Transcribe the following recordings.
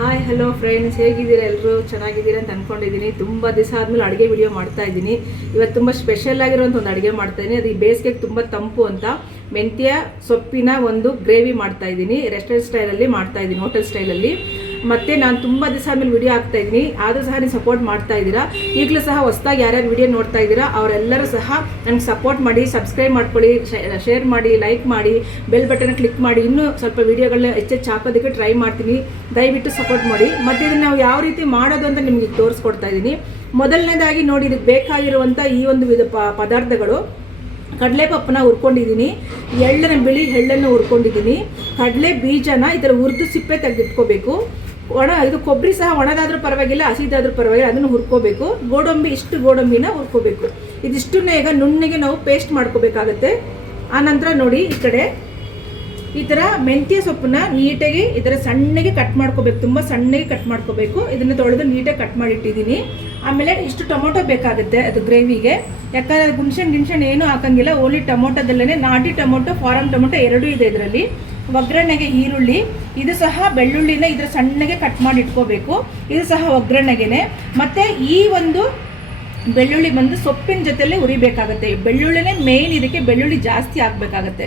Hi hello friends ಹೇಗಿದ್ದೀರಾ ಎಲ್ಲರೂ ಚೆನ್ನಾಗಿದ್ದೀರಾ ಅಂತ ಅಂದ್ಕೊಂಡಿದ್ದೀನಿ ತುಂಬ ದಿವಸ ಆದಮೇಲೆ ಅಡುಗೆ ವಿಡಿಯೋ ಮಾಡ್ತಾ ಇದ್ದೀನಿ. ಇವತ್ತು ತುಂಬ ಸ್ಪೆಷಲ್ ಆಗಿರುವಂಥ ಒಂದು ಅಡುಗೆ ಮಾಡ್ತಾ ಇದ್ದೀನಿ. ಅದು ಈ ಬೇಸಿಗೆಗೆ ತುಂಬ ತಂಪು ಅಂತ ಮೆಂತ್ಯ ಸೊಪ್ಪಿನ ಒಂದು ಗ್ರೇವಿ ಮಾಡ್ತಾ ಇದ್ದೀನಿ. ರೆಸ್ಟೋರೆಂಟ್ ಸ್ಟೈಲಲ್ಲಿ ಮಾಡ್ತಾ ಇದ್ದೀನಿ ಹೋಟೆಲ್ ಸ್ಟೈಲಲ್ಲಿ ಮತ್ತೆ ನಾನು ತುಂಬ ದಿವಸ ಆದಮೇಲೆ ವಿಡಿಯೋ ಹಾಕ್ತಾ ಇದ್ದೀನಿ. ಆದರೂ ಸಹ ನೀವು ಸಪೋರ್ಟ್ ಮಾಡ್ತಾ ಇದ್ದೀರಾ? ಈಗಲೂ ಸಹ ಹೊಸದಾಗಿ ಯಾರ್ಯಾರು ವಿಡಿಯೋ ನೋಡ್ತಾ ಇದ್ದೀರಾ, ಅವರೆಲ್ಲರೂ ಸಹ ನನಗೆ ಸಪೋರ್ಟ್ ಮಾಡಿ ಸಬ್ಸ್ಕ್ರೈಬ್ ಮಾಡ್ಕೊಳ್ಳಿ ಶೇರ್ ಮಾಡಿ ಲೈಕ್ ಮಾಡಿ ಬೆಲ್ ಬಟನ್ ಕ್ಲಿಕ್ ಮಾಡಿ. ಇನ್ನೂ ಸ್ವಲ್ಪ ವಿಡಿಯೋಗಳನ್ನ ಹೆಚ್ಚೆಚ್ಚು ಹಾಕೋದಕ್ಕೆ ಟ್ರೈ ಮಾಡ್ತೀನಿ. ದಯವಿಟ್ಟು ಸಪೋರ್ಟ್ ಮಾಡಿ. ಮತ್ತು ಇದನ್ನು ನಾವು ಯಾವ ರೀತಿ ಮಾಡೋದು ಅಂತ ನಿಮಗೆ ತೋರಿಸ್ಕೊಡ್ತಾ ಇದ್ದೀನಿ. ಮೊದಲನೇದಾಗಿ ನೋಡಿ ಇದಕ್ಕೆ ಬೇಕಾಗಿರುವಂಥ ಈ ಒಂದು ವಿಧ ಪ- ಪದಾರ್ಥಗಳು ಕಡಲೆಪಪ್ಪನ ಹುರ್ಕೊಂಡಿದ್ದೀನಿ ಎಳ್ಳನ ಬಿಳಿ ಎಳ್ಳನ್ನು ಹುರ್ಕೊಂಡಿದ್ದೀನಿ. ಕಡಲೆ ಬೀಜನ ಇದರ ಹುರಿದು ಸಿಪ್ಪೆ ತೆಗೆದಿಟ್ಕೋಬೇಕು. ಒಣ, ಇದು ಕೊಬ್ಬರಿ ಸಹ ಒಣದಾದರೂ ಪರವಾಗಿಲ್ಲ, ಹಸಿದಾದರೂ ಪರವಾಗಿಲ್ಲ, ಅದನ್ನು ಹುರ್ಕೋಬೇಕು. ಗೋಡಂಬಿ, ಇಷ್ಟು ಗೋಡಂಬಿನ ಹುರ್ಕೋಬೇಕು. ಇದಿಷ್ಟನ್ನೇ ಈಗ ನುಣ್ಣಗೆ ನಾವು ಪೇಸ್ಟ್ ಮಾಡ್ಕೋಬೇಕಾಗತ್ತೆ. ಆನಂತರ ನೋಡಿ ಈ ಕಡೆ ಈ ಥರ ಮೆಂತ್ಯ ಸೊಪ್ಪನ್ನ ನೀಟಾಗಿ ಈ ಥರ ಸಣ್ಣಗೆ ಕಟ್ ಮಾಡ್ಕೋಬೇಕು. ತುಂಬ ಸಣ್ಣಗೆ ಕಟ್ ಮಾಡ್ಕೋಬೇಕು. ಇದನ್ನು ತೊಳೆದು ನೀಟಾಗಿ ಕಟ್ ಮಾಡಿಟ್ಟಿದ್ದೀನಿ. ಆಮೇಲೆ ಇಷ್ಟು ಟೊಮೊಟೊ ಬೇಕಾಗುತ್ತೆ ಅದು ಗ್ರೇವಿಗೆ ಯಾಕಂದರೆ ಗುಣ್ಸೆಣ್ ಗಿಣ್ಸೆಣ್ ಏನೂ ಹಾಕಂಗಿಲ್ಲ. ಓನ್ಲಿ ಟೊಮೊಟೊದಲ್ಲೇ ನಾಟಿ ಟೊಮೊಟೊ ಫಾರಮ್ ಟೊಮೊಟೊ ಎರಡೂ ಇದೆ ಇದರಲ್ಲಿ. ಒಗ್ಗರಣೆಗೆ ಈರುಳ್ಳಿ, ಇದು ಸಹ ಬೆಳ್ಳುಳ್ಳಿನ ಇದ್ರ ಸಣ್ಣಗೆ ಕಟ್ ಮಾಡಿ ಇಟ್ಕೋಬೇಕು ಇದು ಸಹ ಒಗ್ಗರಣೆಗೆನೆ. ಮತ್ತೆ ಈ ಒಂದು ಬೆಳ್ಳುಳ್ಳಿ ಬಂದು ಸೊಪ್ಪಿನ ಜೊತೆಲೆ ಉರಿಬೇಕಾಗತ್ತೆ. ಬೆಳ್ಳುಳ್ಳಿನೇ ಮೇಯ್ನ್ ಇದಕ್ಕೆ ಬೆಳ್ಳುಳ್ಳಿ ಜಾಸ್ತಿ ಹಾಕಬೇಕಾಗತ್ತೆ.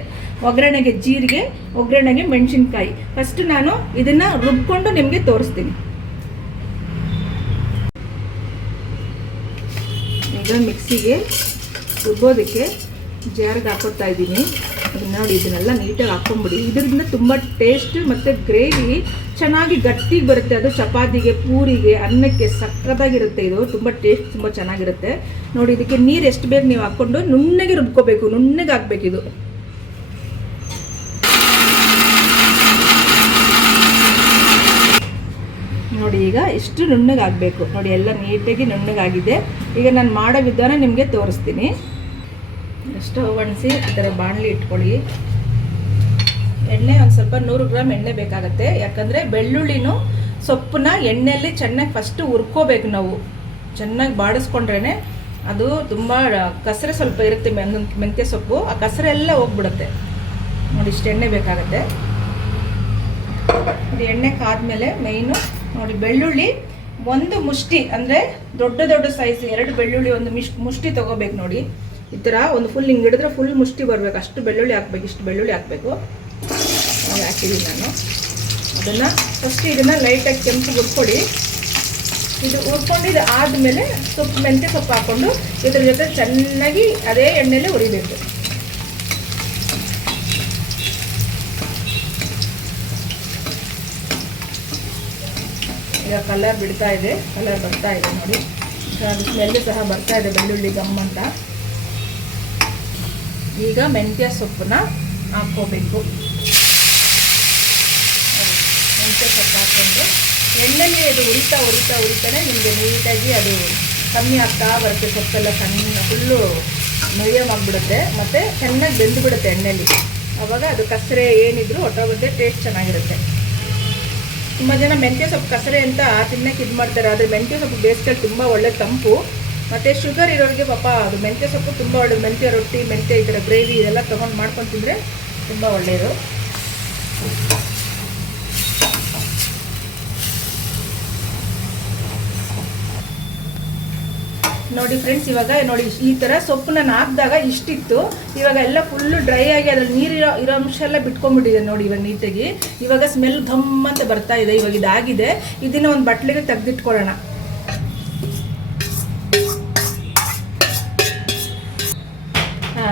ಒಗ್ಗರಣೆಗೆ ಜೀರಿಗೆ, ಒಗ್ಗರಣೆಗೆ ಮೆಣಸಿನ್ಕಾಯಿ. ಫಸ್ಟ್ ನಾನು ಇದನ್ನ ರುಬ್ಕೊಂಡು ನಿಮಗೆ ತೋರಿಸ್ತೀನಿ. ಈಗ ಮಿಕ್ಸಿಗೆ ರುಬ್ಬೋದಕ್ಕೆ ಜಾರ್ಗೆ ಹಾಕೋತಾ ಇದ್ದೀನಿ. ನೋಡಿ, ಇದನ್ನೆಲ್ಲ ನೀಟಾಗಿ ಹಾಕ್ಕೊಂಬಿಡಿ. ಇದರಿಂದ ತುಂಬ ಟೇಸ್ಟ್ ಮತ್ತು ಗ್ರೇವಿ ಚೆನ್ನಾಗಿ ಗಟ್ಟಿಗೆ ಬರುತ್ತೆ. ಅದು ಚಪಾತಿಗೆ, ಪೂರಿಗೆ, ಅನ್ನಕ್ಕೆ ಸಕ್ಕತ್ತಾಗಿರುತ್ತೆ ಇದು. ತುಂಬ ಟೇಸ್ಟ್ ತುಂಬ ಚೆನ್ನಾಗಿರುತ್ತೆ. ನೋಡಿ, ಇದಕ್ಕೆ ನೀರು ಎಷ್ಟು ಬೇಕು ನೀವು ಹಾಕ್ಕೊಂಡು ನುಣ್ಣಗೆ ರುಬ್ಕೋಬೇಕು. ನುಣ್ಣಗೆ ಹಾಕ್ಬೇಕು ನೋಡಿ ಈಗ ಇಷ್ಟು ನುಣ್ಣಗಾಗಬೇಕು. ನೋಡಿ ಎಲ್ಲ ನೀಟಾಗಿ ನುಣ್ಣಗಾಗಿದೆ. ಈಗ ನಾನು ಮಾಡೋ ವಿಧಾನ ನಿಮಗೆ ತೋರಿಸ್ತೀನಿ. ಸ್ಟವ್ ಒಣಸಿ ಈ ಥರ ಬಾಣಲಿ ಇಟ್ಕೊಳ್ಳಿ. ಎಣ್ಣೆ ಒಂದು ಸ್ವಲ್ಪ ನೂರು ಗ್ರಾಮ್ ಎಣ್ಣೆ ಬೇಕಾಗುತ್ತೆ. ಯಾಕಂದರೆ ಬೆಳ್ಳುಳ್ಳಿನೂ ಸೊಪ್ಪನ್ನ ಎಣ್ಣೆಯಲ್ಲಿ ಚೆನ್ನಾಗಿ ಫಸ್ಟು ಹುರ್ಕೋಬೇಕು ನಾವು. ಚೆನ್ನಾಗಿ ಬಾಡಿಸ್ಕೊಂಡ್ರೇ ಅದು ತುಂಬ ಕಸರೆ ಸ್ವಲ್ಪ ಇರುತ್ತೆ ಮೆಂತ್ಯ ಸೊಪ್ಪು. ಆ ಕಸರೆ ಎಲ್ಲ ಹೋಗ್ಬಿಡುತ್ತೆ. ನೋಡಿ ಇಷ್ಟು ಎಣ್ಣೆ ಬೇಕಾಗುತ್ತೆ. ಎಣ್ಣೆ ಕಾದ್ಮೇಲೆ ಮೇಯ್ನು ನೋಡಿ, ಬೆಳ್ಳುಳ್ಳಿ ಒಂದು ಮುಷ್ಟಿ, ಅಂದರೆ ದೊಡ್ಡ ದೊಡ್ಡ ಸೈಜ್ ಎರಡು ಬೆಳ್ಳುಳ್ಳಿ ಒಂದು ಮಿಶ್, ಮುಷ್ಟಿ ತೊಗೋಬೇಕು ನೋಡಿ. ಈ ಥರ ಒಂದು ಫುಲ್ ಹಿಂಗೆ ಹಿಡಿದ್ರೆ ಫುಲ್ ಮುಷ್ಟಿ ಬರಬೇಕು. ಅಷ್ಟು ಬೆಳ್ಳುಳ್ಳಿ ಹಾಕ್ಬೇಕು, ಇಷ್ಟು ಬೆಳ್ಳುಳ್ಳಿ ಹಾಕಬೇಕು. ಹಾಕಿದ್ದೀನಿ ನಾನು. ಅದನ್ನು ಫಸ್ಟ್ ಇದನ್ನು ಲೈಟಾಗಿ ಕೆಂಪು ಹುರ್ಕೊಡಿ ಇದು ಹುರ್ಕೊಂಡು ಇದು ಆದಮೇಲೆ ಸೊಪ್ಪು, ಮೆಂತ್ಯ ಸೊಪ್ಪು ಹಾಕ್ಕೊಂಡು ಇದ್ರ ಜೊತೆ ಚೆನ್ನಾಗಿ ಅದೇ ಎಣ್ಣೆಲೆ ಹುರಿಬೇಕು. ಈಗ ಕಲರ್ ಬಿಡ್ತಾ ಇದೆ. ಕಲರ್ ಬರ್ತಾ ಇದೆ ನೋಡಿ. ಅದು ಸ್ಮೆಲ್ ಸಹ ಬರ್ತಾ ಇದೆ ಬೆಳ್ಳುಳ್ಳಿ ಗಮ್ ಅಂತ. ಈಗ ಮೆಂತ್ಯ ಸೊಪ್ಪನ್ನ ಹಾಕ್ಕೋಬೇಕು. ಮೆಂತ್ಯ ಸೊಪ್ಪು ಹಾಕ್ಕೊಂಡು ಎಣ್ಣೆಲಿ ಅದು ಉರಿತಾ ಉರಿತಾ ಉರಿತಾನೆ ನಿಮಗೆ ನೀಟಾಗಿ ಅದು ಕಮ್ಮಿ ಆಗ್ತಾ ಬರುತ್ತೆ ಸೊಪ್ಪೆಲ್ಲ ಸಣ್ಣ ಫುಲ್ಲು ಮೀಡಿಯಮ್ ಆಗಿಬಿಡುತ್ತೆ. ಮತ್ತು ಚೆನ್ನಾಗಿ ಬೆಂದು ಬಿಡುತ್ತೆ ಆವಾಗ ಅದು ಕಸರೆ ಏನಿದ್ರು ಒಟ್ಟೋಗುತ್ತೆ ಟೇಸ್ಟ್ ಚೆನ್ನಾಗಿರುತ್ತೆ. ತುಂಬ ಜನ ಮೆಂತ್ಯ ಸೊಪ್ಪು ಕಸರೆ ಅಂತ ತಿನ್ನಕ್ಕೆ ಇದು ಮಾಡ್ತಾರೆ, ಆದರೆ ಮೆಂತ್ಯ ಸೊಪ್ಪು ಬೇಸಿಗೆ ತುಂಬ ಒಳ್ಳೆ ತಂಪು. ಮತ್ತು ಶುಗರ್ ಇರೋರಿಗೆ ಪಾಪ ಅದು ಮೆಂತ್ಯ ಸೊಪ್ಪು ತುಂಬ ಒಳ್ಳೆ ಮೆಂತ್ಯ ರೊಟ್ಟಿ, ಮೆಂತ್ಯ ಈ ಥರ ಗ್ರೇವಿ ಇದೆಲ್ಲ ತೊಗೊಂಡು ಮಾಡ್ಕೊಂಡು ತಿಂದರೆ ತುಂಬ ಒಳ್ಳೆಯದು ನೋಡಿ ಫ್ರೆಂಡ್ಸ್ ಇವಾಗ ನೋಡಿ ಈ ಥರ ಸೊಪ್ಪು ನಾನು ಹಾಕಿದಾಗ ಇಷ್ಟಿತ್ತು. ಇವಾಗ ಎಲ್ಲ ಫುಲ್ಲು ಡ್ರೈ ಆಗಿ ಅದ್ರಲ್ಲಿ ನೀರಿರೋ ಇರೋ ಅಂಶ ಎಲ್ಲ ಬಿಟ್ಕೊಂಡ್ಬಿಟ್ಟಿದೆ ನೋಡಿ ಇವಾಗ ನೀಟಾಗಿ. ಇವಾಗ ಸ್ಮೆಲ್ ಧಮ್ ಅಂತ ಬರ್ತಾ ಇದೆ, ಇವಾಗ ಇದಾಗಿದೆ. ಇದನ್ನ ಒಂದು ಬಟ್ಲಿಗೆ ತೆಗೆದಿಟ್ಕೊಳ್ಳೋಣ.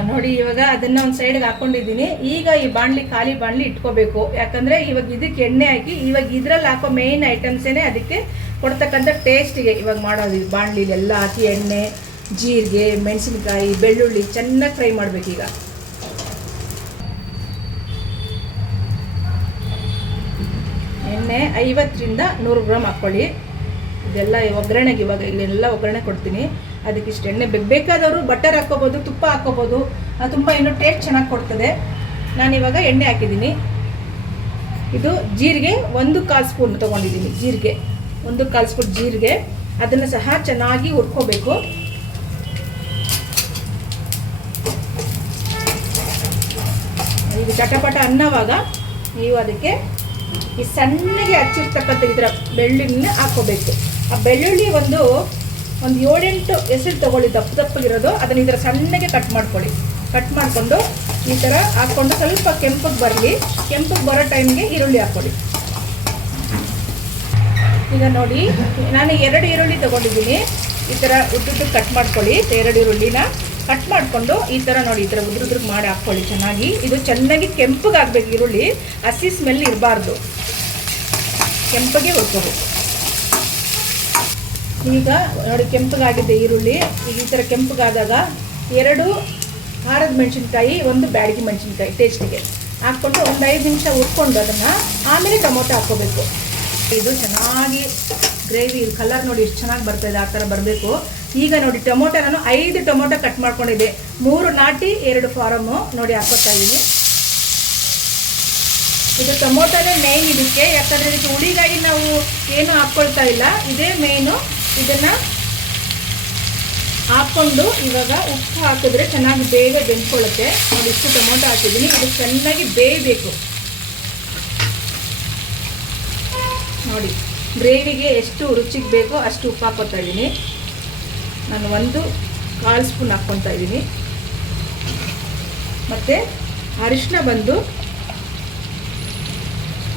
ನೋಡಿ ಇವಾಗ ಅದನ್ನ ಒಂದು ಸೈಡ್ಗೆ ಹಾಕೊಂಡಿದ್ದೀನಿ. ಈಗ ಈ ಬಾಣಲಿ, ಖಾಲಿ ಬಾಣಲಿ ಇಟ್ಕೋಬೇಕು. ಯಾಕಂದ್ರೆ ಇವಾಗ ಇದಕ್ಕೆ ಎಣ್ಣೆ ಹಾಕಿ, ಇವಾಗ ಇದ್ರಲ್ಲಿ ಹಾಕೋ ಮೇನ್ ಐಟಮ್ಸೇನೆ ಅದಕ್ಕೆ ಕೊಡ್ತಕ್ಕಂಥ ಟೇಸ್ಟಿಗೆ ಇವಾಗ ಮಾಡೋದು ಬಾಣಲಿಲಿ ಎಲ್ಲ ಹಾಕಿ ಎಣ್ಣೆ, ಜೀರಿಗೆ, ಮೆಣಸಿನಕಾಯಿ, ಬೆಳ್ಳುಳ್ಳಿ ಚೆನ್ನಾಗಿ ಫ್ರೈ ಮಾಡಬೇಕೀಗ. ಎಣ್ಣೆ ಐವತ್ತರಿಂದ ನೂರು ಗ್ರಾಮ್ ಹಾಕ್ಕೊಳ್ಳಿ. ಇದೆಲ್ಲ ಒಗ್ಗರಣೆಗೆ ಇವಾಗ ಇಲ್ಲೆಲ್ಲ ಒಗ್ಗರಣೆ ಕೊಡ್ತೀನಿ. ಅದಕ್ಕೆ ಇಷ್ಟು ಎಣ್ಣೆ ಬೇಕು ಬೇಕಾದವರು ಬಟರ್ ಹಾಕ್ಕೋಬೋದು, ತುಪ್ಪ ಹಾಕ್ಕೋಬೋದು. ಅದು ತುಂಬ ಇನ್ನೂ ಟೇಸ್ಟ್ ಚೆನ್ನಾಗಿ ಕೊಡ್ತದೆ. ನಾನಿವಾಗ ಎಣ್ಣೆ ಹಾಕಿದ್ದೀನಿ. ಇದು ಜೀರಿಗೆ ಒಂದು ಕಾಲು ಸ್ಪೂನ್ ತೊಗೊಂಡಿದ್ದೀನಿ, ಜೀರಿಗೆ. ಒಂದು ಕಾಲು ಜೀರಿಗೆ, ಅದನ್ನು ಸಹ ಚೆನ್ನಾಗಿ ಹುರ್ಕೋಬೇಕು. ಇದು ಚಟಪಟ ಅನ್ನವಾಗ ನೀವು ಅದಕ್ಕೆ ಈ ಸಣ್ಣಗೆ ಹಚ್ಚಿರ್ತಕ್ಕಂಥ ಇದರ ಬೆಳ್ಳುಳ್ಳಿನ ಹಾಕೋಬೇಕು ಆ ಬೆಳ್ಳುಳ್ಳಿ ಒಂದು ಒಂದು ಏಳೆಂಟು ಹೆಸರು ತಗೊಳ್ಳಿ, ದಪ್ಪ ದಪ್ಪಗಿರೋದು, ಅದನ್ನ ಇದರ ಸಣ್ಣಗೆ ಕಟ್ ಮಾಡ್ಕೊಳ್ಳಿ. ಕಟ್ ಮಾಡಿಕೊಂಡು ಈ ಥರ ಹಾಕ್ಕೊಂಡು ಸ್ವಲ್ಪ ಕೆಂಪಗೆ ಬರಲಿ. ಕೆಂಪಗೆ ಬರೋ ಟೈಮ್ಗೆ ಈರುಳ್ಳಿ ಹಾಕ್ಕೊಳ್ಳಿ. ಈಗ ನೋಡಿ, ನಾನು ಎರಡು ಈರುಳ್ಳಿ ತೊಗೊಂಡಿದ್ದೀನಿ. ಈ ಥರ ಉದ್ದುದ್ದು ಕಟ್ ಮಾಡ್ಕೊಳ್ಳಿ. ಎರಡು ಈರುಳ್ಳಿನ ಕಟ್ ಮಾಡಿಕೊಂಡು ಈ ಥರ ನೋಡಿ, ಈ ಥರ ಉದ್ರುದ್ರಿಗೆ ಮಾಡಿ ಹಾಕ್ಕೊಳ್ಳಿ ಚೆನ್ನಾಗಿ. ಇದು ಚೆನ್ನಾಗಿ ಕೆಂಪಗಾಗ್ಬೇಕು ಈರುಳ್ಳಿ. ಹಸಿ ಸ್ಮೆಲ್ ಇರಬಾರ್ದು. ಕೆಂಪಗೆ ಹುರ್ಕೋಬೇಕು ಈಗ ನೋಡಿ, ಕೆಂಪಗಾಗಿದೆ ಈರುಳ್ಳಿ. ಈಗ ಈ ಥರ ಕೆಂಪಗಾದಾಗ ಎರಡು ಖಾರದ ಮೆಣಸಿನ್ಕಾಯಿ, ಒಂದು ಬ್ಯಾಡಗಿ ಮೆಣಸಿನ್ಕಾಯಿ ಟೇಸ್ಟಿಗೆ ಹಾಕ್ಕೊಂಡು ಒಂದು ಐದು ನಿಮಿಷ ಹುರ್ಕೊಂಡು ಅದನ್ನು ಆಮೇಲೆ ಟೊಮೊಟೊ ಹಾಕ್ಕೋಬೇಕು. ಇದು ಚೆನ್ನಾಗಿ ಗ್ರೇವಿ ಕಲರ್ ನೋಡಿ ಎಷ್ಟು ಚೆನ್ನಾಗಿ ಬರ್ತಾಯಿದೆ ಆ ಥರ ಬರಬೇಕು. ಈಗ ನೋಡಿ, ಟೊಮೊಟೊ ನಾನು ಐದು ಟೊಮೊಟೊ ಕಟ್ ಮಾಡ್ಕೊಂಡಿದ್ದೆ. ಮೂರು ನಾಟಿ, ಎರಡು ಫಾರಮು ನೋಡಿ ಹಾಕೋತಾ ಇದ್ದೀನಿ ಇದು ಟೊಮೊಟೊನೇ ಮೇಯ್ನ್ ಇದಕ್ಕೆ. ಯಾಕಂದರೆ ಇದಕ್ಕೆ ಹುಳಿಗಾಗಿ ನಾವು ಏನು ಹಾಕ್ಕೊಳ್ತಾ ಇಲ್ಲ. ಇದೇ ಮೇಯ್ನು ಇದನ್ನು ಹಾಕ್ಕೊಂಡು ಇವಾಗ ಉಪ್ಪು ಹಾಕಿದ್ರೆ ಚೆನ್ನಾಗಿ ಬೇಗ ಬೆಂದ್ಕೊಳ್ಳುತ್ತೆ. ನೋಡಿ, ಇಷ್ಟು ಟೊಮೊಟೊ ಹಾಕಿದ್ದೀನಿ. ಇದು ಚೆನ್ನಾಗಿ ಬೇಯಬೇಕು. ನೋಡಿ, ಗ್ರೇವಿಗೆ ಎಷ್ಟು ರುಚಿಗೆ ಬೇಕೋ ಅಷ್ಟು ಉಪ್ಪು ಹಾಕೋತಾ ಇದ್ದೀನಿ. ನಾನು ಒಂದು ಕಾಲು ಸ್ಪೂನ್ ಹಾಕ್ಕೊತಾ ಇದ್ದೀನಿ. ಮತ್ತು ಅರಿಶಿನ ಬಂದು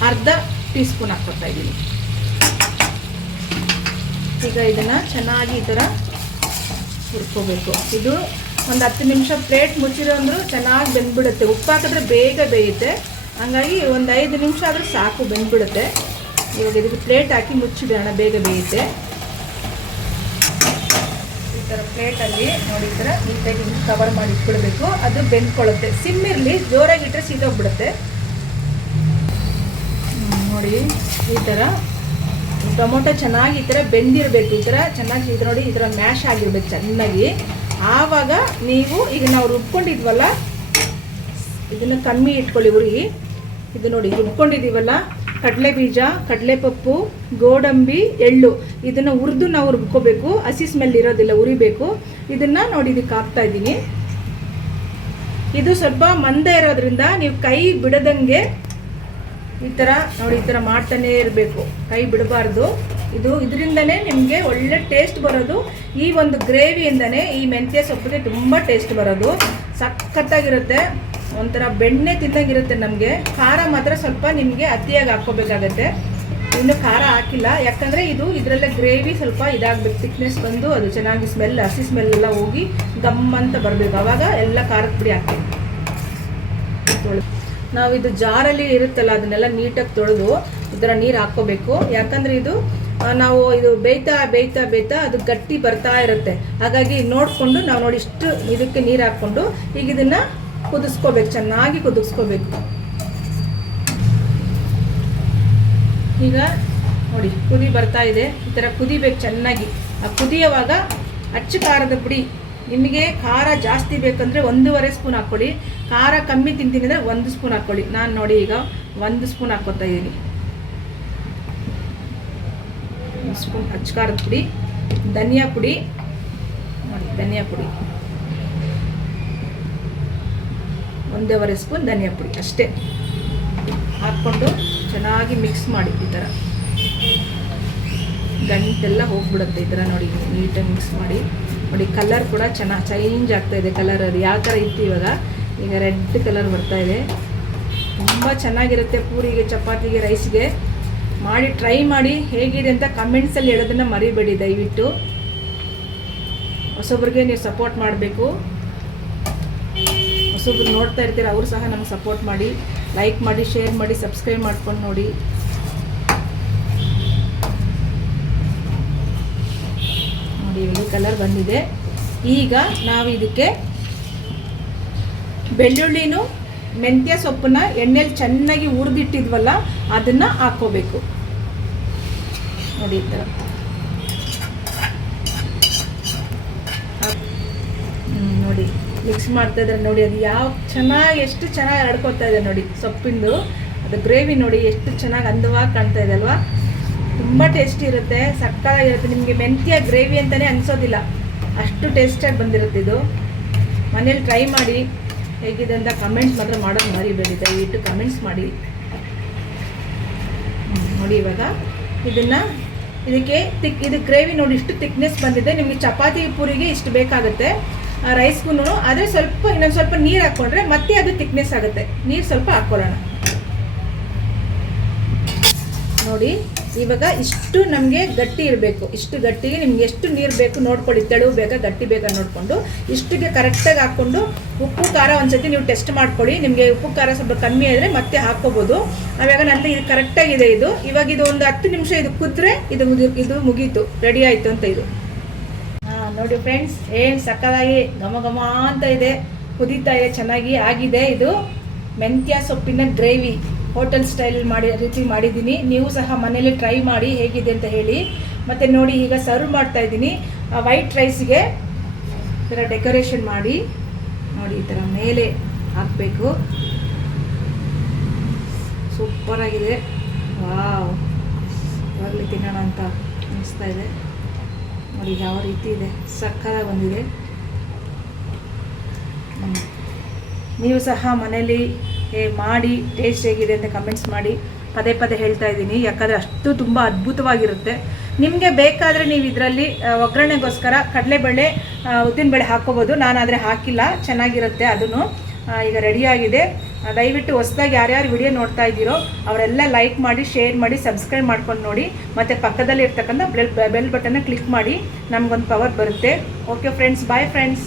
ಅರ್ಧ ಟೀ ಸ್ಪೂನ್ ಹಾಕ್ಕೊತಾ ಇದ್ದೀನಿ. ಈಗ ಇದನ್ನು ಚೆನ್ನಾಗಿ ಈ ಥರ ಹುರ್ಕೋಬೇಕು. ಇದು ಒಂದು ಹತ್ತು ನಿಮಿಷ ಪ್ಲೇಟ್ ಮುಚ್ಚಿರೋ ಅಂದರೂ ಚೆನ್ನಾಗಿ ಬೆಂದ್ಬಿಡುತ್ತೆ. ಉಪ್ಪು ಹಾಕಿದ್ರೆ ಬೇಗ ಬೇಯುತ್ತೆ. ಹಂಗಾಗಿ ಒಂದು ಐದು ನಿಮಿಷ ಆದರೂ ಸಾಕು, ಬೆಂದ್ಬಿಡುತ್ತೆ. ಇವಾಗ ಇದಕ್ಕೆ ಪ್ಲೇಟ್ ಹಾಕಿ ಮುಚ್ಚಿಡೋಣ ಬೇಗ ಬೇಯುತ್ತೆ ಈ ಥರ ಪ್ಲೇಟಲ್ಲಿ ನೋಡಿ, ಈ ಥರ ನೀಟಾಗಿ ಕವರ್ ಮಾಡಿ ಇಟ್ಬಿಡಬೇಕು ಅದು ಬೆಂದ್ಕೊಳ್ಳುತ್ತೆ. ಸಿಮ್ ಇರಲಿ ಜೋರಾಗಿಟ್ಟರೆ ಸೀದೋಗ್ಬಿಡುತ್ತೆ. ನೋಡಿ, ಈ ಥರ ಟೊಮೊಟೊ ಚೆನ್ನಾಗಿ ಈ ಥರ ಬೆಂದಿರಬೇಕು. ಈ ಥರ ಚೆನ್ನಾಗಿ ಇದು ನೋಡಿ, ಈ ಥರ ಮ್ಯಾಶ್ ಆಗಿರ್ಬೇಕು ಚೆನ್ನಾಗಿ. ಆವಾಗ ನೀವು, ಈಗ ನಾವು ರುಬ್ಕೊಂಡಿದ್ವಲ್ಲ, ಇದನ್ನು ಕಮ್ಮಿ ಇಟ್ಕೊಳ್ಳಿ ಉರಿ ಇದು ನೋಡಿ, ರುಬ್ಕೊಂಡಿದ್ದೀವಲ್ಲ ಕಡಲೆ ಬೀಜ ಕಡಲೆ ಪಪ್ಪು ಗೋಡಂಬಿ, ಎಳ್ಳು. ಇದನ್ನು ಹುರಿದು ನಾವು ರುಬ್ಕೋಬೇಕು. ಹಸಿ ಸ್ಮೆಲ್ ಇರೋದಿಲ್ಲ ಉರಿಬೇಕು ಇದನ್ನು ನೋಡಿ ಇದಕ್ಕೆ ಹಾಕ್ತಾ ಇದ್ದೀನಿ. ಇದು ಸ್ವಲ್ಪ ಮಂದ ಇರೋದ್ರಿಂದ ನೀವು ಕೈ ಬಿಡದಂಗೆ ಈ ಥರ ನೋಡಿ, ಈ ಥರ ಮಾಡ್ತಾನೇ ಇರಬೇಕು. ಕೈ ಬಿಡಬಾರ್ದು. ಇದು ಇದರಿಂದನೇ ನಿಮಗೆ ಒಳ್ಳೆ ಟೇಸ್ಟ್ ಬರೋದು. ಈ ಒಂದು ಗ್ರೇವಿಯಿಂದನೇ ಈ ಮೆಂತ್ಯ ಸೊಪ್ಪಿಗೆ ತುಂಬ ಟೇಸ್ಟ್ ಬರೋದು. ಸಖತ್ತಾಗಿರುತ್ತೆ. ಒಂಥರ ಬೆಣ್ಣೆ ತಿಂದಂಗಿರುತ್ತೆ ನಮಗೆ. ಖಾರ ಮಾತ್ರ ಸ್ವಲ್ಪ ನಿಮಗೆ ಅತಿಯಾಗಿ ಹಾಕ್ಕೋಬೇಕಾಗತ್ತೆ. ಇನ್ನು ಖಾರ ಹಾಕಿಲ್ಲ. ಯಾಕಂದರೆ ಇದು ಇದರಲ್ಲೇ ಗ್ರೇವಿ ಸ್ವಲ್ಪ ಇದಾಗಬೇಕು. ತಿಕ್ನೆಸ್ ಬಂದು ಅದು ಚೆನ್ನಾಗಿ ಸ್ಮೆಲ್ ಹಸಿ ಸ್ಮೆಲ್ ಎಲ್ಲ ಹೋಗಿ ಗಮ್ ಅಂತ ಬರಬೇಕು. ಆವಾಗ ಎಲ್ಲ ಖಾರದ ಪುಡಿ ಹಾಕ್ತೀವಿ. ತೊಳೆದು ನಾವು ಇದು ಜಾರಲ್ಲಿ ಇರುತ್ತಲ್ಲ, ಅದನ್ನೆಲ್ಲ ನೀಟಾಗಿ ತೊಳೆದು ಈ ಥರ ನೀರು ಹಾಕ್ಕೋಬೇಕು. ಯಾಕಂದರೆ ಇದು ನಾವು ಇದು ಬೇಯ್ತಾ ಬೇಯ್ತಾ ಬೇಯ್ತಾ ಅದು ಗಟ್ಟಿ ಬರ್ತಾ ಇರುತ್ತೆ. ಹಾಗಾಗಿ ನೋಡಿಕೊಂಡು ನಾವು ನೋಡಿ ಇಷ್ಟು ಇದಕ್ಕೆ ನೀರು ಹಾಕ್ಕೊಂಡು ಈಗ ಇದನ್ನು ಕುದಿಸ್ಕೋಬೇಕು, ಚೆನ್ನಾಗಿ ಕುದಿಸ್ಕೋಬೇಕು. ಈಗ ನೋಡಿ, ಕುದಿ ಬರ್ತಾ ಇದೆ. ಈ ಥರ ಕುದಿಬೇಕು ಚೆನ್ನಾಗಿ. ಆ ಕುದಿಯುವಾಗ ಅಚ್ಚು ಖಾರದ ಪುಡಿ. ನಿಮಗೆ ಖಾರ ಜಾಸ್ತಿ ಬೇಕಂದರೆ ಒಂದೂವರೆ ಸ್ಪೂನ್ ಹಾಕ್ಕೊಳ್ಳಿ. ಖಾರ ಕಮ್ಮಿ ತಿಂತೀನಿ ಅಂದರೆ ಒಂದು ಸ್ಪೂನ್ ಹಾಕ್ಕೊಳ್ಳಿ. ನಾನು ನೋಡಿ ಈಗ ಒಂದು ಸ್ಪೂನ್ ಹಾಕ್ಕೊತಾ ಇದ್ದೀನಿ ಒಂದು ಸ್ಪೂನ್ ಅಚ್ಚಕಾರದ ಪುಡಿ, ಧನಿಯಾ ಪುಡಿ, ನೋಡಿ, ಧನಿಯಾ ಪುಡಿ. ಒಂದೂವರೆ ಸ್ಪೂನ್ ಧನಿಯಾ ಪುಡಿ, ಅಷ್ಟೇ. ಹಾಕ್ಕೊಂಡು ಚೆನ್ನಾಗಿ ಮಿಕ್ಸ್ ಮಾಡಿ ಈ ಥರ. ಗಂಟೆಲ್ಲ ಹೋಗ್ಬಿಡುತ್ತೆ ಈ ಥರ ನೋಡಿ, ನೀಟಾಗಿ ಮಿಕ್ಸ್ ಮಾಡಿ. ನೋಡಿ ಕಲರ್ ಕೂಡ ಚೆನ್ನಾಗಿ ಚೇಂಜ್ ಆಗ್ತಾ ಇದೆ ಕಲರ್ ಅದು ಯಾವ ಥರ ಇತ್ತು ಇವಾಗ? ಈಗ ರೆಡ್ ಕಲರ್ ಬರ್ತಾ ಇದೆ. ತುಂಬ ಚೆನ್ನಾಗಿರುತ್ತೆ ಪೂರಿಗೆ, ಚಪಾತಿಗೆ ರೈಸ್ಗೆ ಮಾಡಿ ಟ್ರೈ ಮಾಡಿ ಹೇಗಿದೆ ಅಂತ ಕಮೆಂಟ್ಸಲ್ಲಿ ಹೇಳೋದನ್ನು ಮರಿಬೇಡಿ, ದಯವಿಟ್ಟು. ಹೊಸೊಬ್ರಿಗೆ ನೀವು ಸಪೋರ್ಟ್ ಮಾಡಬೇಕು. ಹೊಸೊಬ್ರು ನೋಡ್ತಾ ಇರ್ತೀರ, ಅವರು ಸಹ ನಮ್ಗೆ ಸಪೋರ್ಟ್ ಮಾಡಿ. ಲೈಕ್ ಮಾಡಿ ಶೇರ್ ಮಾಡಿ ಸಬ್ಸ್ಕ್ರೈಬ್ ಮಾಡ್ಕೊಂಡು ನೋಡಿ. ನೋಡಿ, ಇಲ್ಲಿ ಕಲರ್ ಬಂದಿದೆ. ಈಗ ನಾವು ಇದಕ್ಕೆ ಬೆಳ್ಳುಳ್ಳಿನೂ ಮೆಂತ್ಯ ಸೊಪ್ಪನ್ನ ಎಣ್ಣೆಲಿ ಚೆನ್ನಾಗಿ ಹುರಿದಿಟ್ಟಿದ್ವಲ್ಲ, ಅದನ್ನು ಹಾಕೋಬೇಕು ನೋಡಿ ನೋಡಿ ಮಿಕ್ಸ್ ಮಾಡ್ತಾ ಇದ್ದಾರೆ ನೋಡಿ, ಅದು ಯಾವ ಚೆನ್ನಾಗಿ, ಎಷ್ಟು ಚೆನ್ನಾಗಿ ಹರಡ್ಕೊತಾ ಇದೆ ನೋಡಿ ಸೊಪ್ಪಿಂದು. ಅದು ಗ್ರೇವಿ ನೋಡಿ ಎಷ್ಟು ಚೆನ್ನಾಗಿ ಅಂದವಾಗಿ ಕಾಣ್ತಾ ಇದೆ ಅಲ್ವಾ? ತುಂಬ ಟೇಸ್ಟಿ ಇರುತ್ತೆ. ಸಕ್ಕತ್ತಾಗಿರುತ್ತೆ. ನಿಮಗೆ ಮೆಂತ್ಯ ಗ್ರೇವಿ ಅಂತಲೇ ಅನಿಸೋದಿಲ್ಲ. ಅಷ್ಟು ಟೇಸ್ಟಾಗಿ ಬಂದಿರುತ್ತೆ ಇದು. ಮನೇಲಿ ಟ್ರೈ ಮಾಡಿ. ಹೇಗಿದೆ ಅಂತ ಕಮೆಂಟ್ಸ್ ಮಾತ್ರ ಮಾಡೋದು ಮರಿಬೇಡಿ ದಯವಿಟ್ಟು ಕಮೆಂಟ್ಸ್ ಮಾಡಿ. ನೋಡಿ ಇವಾಗ. ಇದನ್ನು, ಇದಕ್ಕೆ ತಿಕ್ ಇದು ಗ್ರೇವಿ ನೋಡಿ ಇಷ್ಟು ತಿಕ್ನೆಸ್ ಬಂದಿದೆ. ನಿಮಗೆ ಚಪಾತಿ ಪೂರಿಗೆ ಇಷ್ಟು ಬೇಕಾಗುತ್ತೆ. ರೈಸ್ಗೂ ಆದರೆ ಸ್ವಲ್ಪ, ಇನ್ನೊಂದು ಸ್ವಲ್ಪ ನೀರು ಹಾಕ್ಕೊಂಡ್ರೆ ಮತ್ತೆ ಅದು ತಿಕ್ನೆಸ್ ಆಗುತ್ತೆ. ನೀರು ಸ್ವಲ್ಪ ಹಾಕ್ಕೊಳ್ಳೋಣ ನೋಡಿ, ಇವಾಗ ಇಷ್ಟು ನಮಗೆ ಗಟ್ಟಿ ಇರಬೇಕು. ಇಷ್ಟು ಗಟ್ಟಿಗೆ ನಿಮ್ಗೆ ಎಷ್ಟು ನೀರು ಬೇಕು ನೋಡ್ಕೊಳ್ಳಿ. ತೆಳು ಬೇಕಾ, ಗಟ್ಟಿ ಬೇಕಾ ನೋಡಿಕೊಂಡು ಇಷ್ಟಿಗೆ ಕರೆಕ್ಟಾಗಿ ಹಾಕ್ಕೊಂಡು ಉಪ್ಪು, ಖಾರ ಒಂದ್ಸತಿ ನೀವು ಟೆಸ್ಟ್ ಮಾಡ್ಕೊಳ್ಳಿ. ನಿಮಗೆ ಉಪ್ಪು, ಖಾರ ಸ್ವಲ್ಪ ಕಮ್ಮಿ ಆದರೆ ಮತ್ತೆ ಹಾಕ್ಕೋಬೋದು. ಆವಾಗ ನನ್ನ ಇದು ಕರೆಕ್ಟಾಗಿದೆ ಇದು. ಇವಾಗ ಇದು ಒಂದು ಹತ್ತು ನಿಮಿಷ ಇದು ಕುದ್ರೆ ಇದು ಇದು ಮುಗೀತು. ರೆಡಿ ಆಯಿತು ಅಂತ ಇದು. ಹಾಂ, ನೋಡಿ ಫ್ರೆಂಡ್ಸ್ ಏನು ಸಕ್ಕದಾಗಿ ಘಮ ಘಮ ಅಂತ ಇದೆ. ಕುದೀತಾ ಇದೆ, ಚೆನ್ನಾಗಿ ಆಗಿದೆ ಇದು. ಮೆಂತ್ಯ ಸೊಪ್ಪಿನ ಗ್ರೇವಿ ಹೋಟೆಲ್ ಸ್ಟೈಲ್ ಮಾಡಿ, ರೀತಿ ಮಾಡಿದ್ದೀನಿ. ನೀವು ಸಹ ಮನೇಲಿ ಟ್ರೈ ಮಾಡಿ ಹೇಗಿದೆ ಅಂತ ಹೇಳಿ. ಮತ್ತು ನೋಡಿ ಈಗ ಸರ್ವ್ ಮಾಡ್ತಾ ಇದ್ದೀನಿ. ವೈಟ್ ರೈಸ್ಗೆ ಥರ ಡೆಕೋರೇಷನ್ ಮಾಡಿ. ನೋಡಿ, ಈ ಥರ ಮೇಲೆ ಹಾಕಬೇಕು. ಸೂಪರಾಗಿದೆ ವಾವ್ ಇವಾಗಲೇ ತಿನ್ನೋಣ ಅಂತ ಅನಿಸ್ತಾ ಇದೆ. ನೋಡಿ, ಯಾವ ರೀತಿ ಇದೆ. ಸಕ್ಕತ್ತಾಗಿ ಬಂದಿದೆ. ನೀವು ಸಹ ಮನೇಲಿ ಮಾಡಿ ಟೇಸ್ಟ್ ಹೇಗಿದೆ ಅಂತ ಕಮೆಂಟ್ಸ್ ಮಾಡಿ. ಪದೇ ಪದೇ ಹೇಳ್ತಾ ಇದ್ದೀನಿ. ಯಾಕಂದರೆ ಅಷ್ಟು ತುಂಬ ಅದ್ಭುತವಾಗಿರುತ್ತೆ. ನಿಮಗೆ ಬೇಕಾದರೆ ನೀವು ಇದರಲ್ಲಿ ಒಗ್ಗರಣೆಗೋಸ್ಕರ ಕಡಲೆಬೇಳೆ ಉದ್ದಿನಬೇಳೆ ಹಾಕ್ಕೋಬೋದು. ನಾನು ಆದರೆ ಹಾಕಿಲ್ಲ. ಚೆನ್ನಾಗಿರುತ್ತೆ ಅದನ್ನು. ಈಗ ರೆಡಿಯಾಗಿದೆ. ದಯವಿಟ್ಟು ಹೊಸದಾಗಿ ಯಾರ್ಯಾರು ವಿಡಿಯೋ ನೋಡ್ತಾ ಇದ್ದೀರೋ, ಅವರೆಲ್ಲ ಲೈಕ್ ಮಾಡಿ, ಶೇರ್ ಮಾಡಿ, ಸಬ್ಸ್ಕ್ರೈಬ್ ಮಾಡ್ಕೊಂಡು ನೋಡಿ. ಮತ್ತು ಪಕ್ಕದಲ್ಲಿ ಇರ್ತಕ್ಕಂಥ ಬೆಲ್ ಬೆಲ್ ಬಟನ್ನ ಕ್ಲಿಕ್ ಮಾಡಿ. ನಮಗೊಂದು ಪವರ್ ಬರುತ್ತೆ. Okay friends, bye friends.